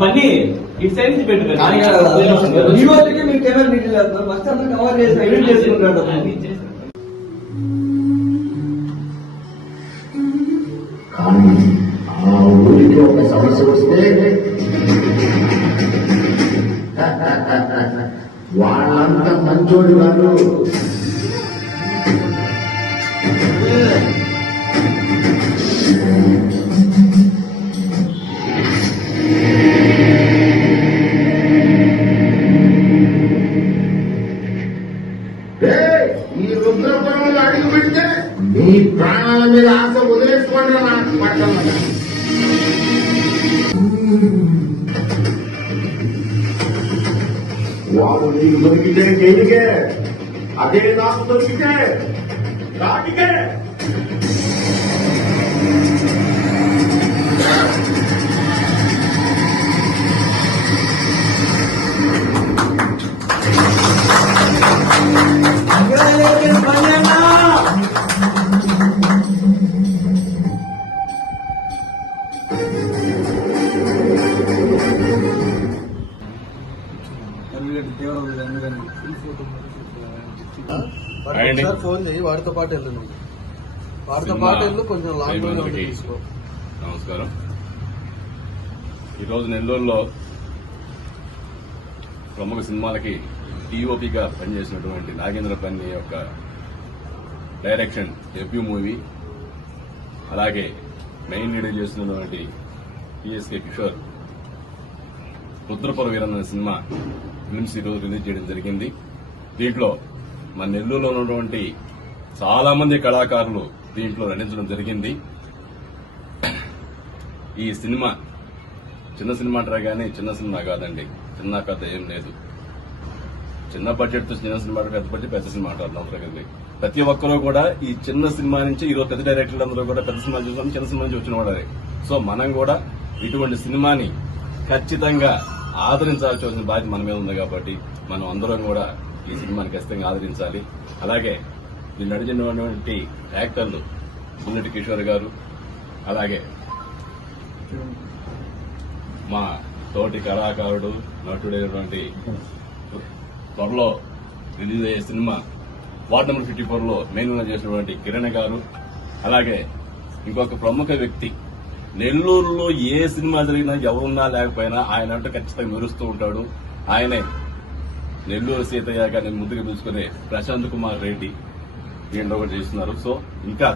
బండి ఇటు సైడ్ నుంచి పెట్టు మీ కెమెరా నీటి ఫస్ట్ అంతా కవర్ చేసి ఎడిట్ చేసుకుంటాడు. కానీ ఆ ఊరికి ఒక సమస్య వస్తే వాళ్ళంతా మంచోళ్ళు వాళ్ళు. ఈ రుద్రపురంలో అడుగు పెడితే మీ ప్రాణాల మీద ఆశ వదిలేసుకోండి నాకు పట్టణం. వాడు నీకు దొరికితే జైలుకే, అదే నాకు దొరికితే కాటికే. ఫోన్ చేయి, వాడితో పాటు వెళ్ళు. వాడితో పాటు వెళ్ళు, కొంచెం లాంగ్ తీసుకో. నమస్కారం. ఈరోజు నెల్లూరులో ప్రముఖ సినిమాలకి టీఓపీగా పనిచేసినటువంటి నాగేంద్ర పన్ని యొక్క డైరెక్షన్ డెబ్యూ మూవీ, అలాగే మెయిన్ లీడ్ చేస్తున్నటువంటి PSK Kishore Rudrapura Veeranna cinema films ఈరోజు రిలీజ్ చేయడం జరిగింది. దీంట్లో మన నెల్లూరులో ఉన్నటువంటి చాలా మంది కళాకారులు దీంట్లో నటించడం జరిగింది. ఈ సినిమా చిన్న సినిమా అంటారా కానీ చిన్న సినిమా కాదండి. చిన్న కథ ఏం లేదు. చిన్న బడ్జెట్ తో చిన్న సినిమా, పెద్ద బడ్జెట్ పెద్ద సినిమా అంటారు అవసరం కదండి. ప్రతి ఒక్కరూ కూడా ఈ చిన్న సినిమా నుంచి ఈరోజు పెద్ద డైరెక్టర్లు అందరూ కూడా పెద్ద సినిమా చూసాం, చిన్న సినిమా నుంచి వచ్చిన వాడే. సో మనం కూడా ఇటువంటి సినిమాని ఖచ్చితంగా ఆదరించాల్సిన బాధ్యత మన మీద ఉంది కాబట్టి మనం అందరం కూడా ఈ సినిమాని ఖచ్చితంగా ఆదరించాలి. అలాగే వీళ్ళు నడిచినటువంటి యాక్టర్లు బుల్లెట్ కిషోర్ గారు, అలాగే మా తోటి కళాకారుడు నటుడైనటువంటి త్వరలో రిలీజ్ అయ్యే సినిమా వార్డ్ నెంబర్ 54లో మెయిన్ చేసినటువంటి కిరణ్ గారు, అలాగే ఇంకొక ప్రముఖ వ్యక్తి నెల్లూరులో ఏ సినిమా జరిగినా ఎవరున్నా లేకపోయినా ఆయన అంటే ఖచ్చితంగా మెరుస్తూ ఉంటాడు. ఆయనే నెల్లూరు సీతయ్య గారిని ముందుకు పిలుచుకునే ప్రశాంత్ కుమార్ రెడ్డి దీంట్లో కూడా చేస్తున్నారు. సో ఇంకా